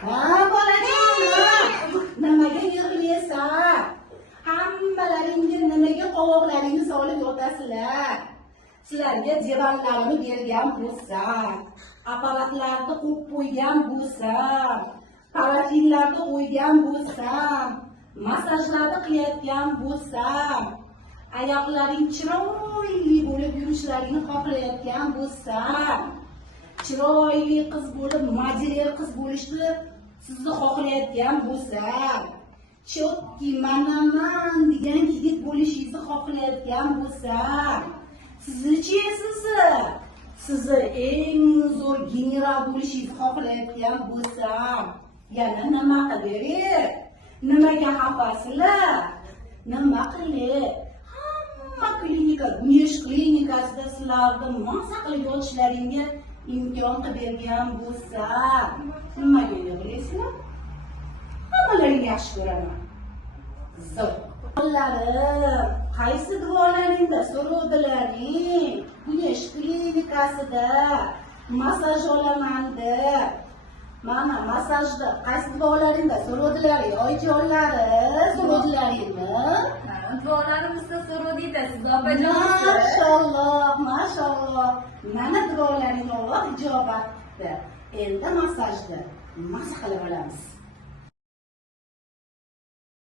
Ha, bolajon, nimaga yig'laysan? Hammalaringiz nimaga qovoqlaringizni solib yotasizlar? Sizlarga divanlarni bergan bo'lsam, apparatlarni qo'yib qo'ygan bo'lsam, parafinlarni qo'ygan bo'lsam, massajlarni qilayotgan bo'lsam, oyoqlaring chiroyli bo'lib yurishlaringni xohlayotgan bo'lsam, chiroyli qiz bo'lib, majrer qiz bo'lishni sizni xohlayotgan bo'lsam, chotki manaman degan yigit bo'lishingizni xohlayotgan bo'lsam, sizni-chi sizni eng zo'r general bo'lishingizni xohlayotgan bo'lsam, yana nima qilib? Nimaga xafasizlar? Nima qilib? Hamma klinika, Nesh klinikasida sizlarni maza qilib yotishlaringga imkon qilib bergan bo'lsa, nimaga yig'laysizlar? Hammalaring yaxshi ko'raman. Zo'r. Qo'llarim, qaysi duolaringda so'rovdilaring? Nesh klinikasida massaj olaman deb. Mana massajda qaysi duolaringda so'rovdilaring? Oyijonlari, so'rovdilaringmi? Duolarimizda so'rovdida siz opajon. Mashalloh, mashalloh. Mana duolaring Alloh ijobat qildi. Endi massajda maza qilib olamiz.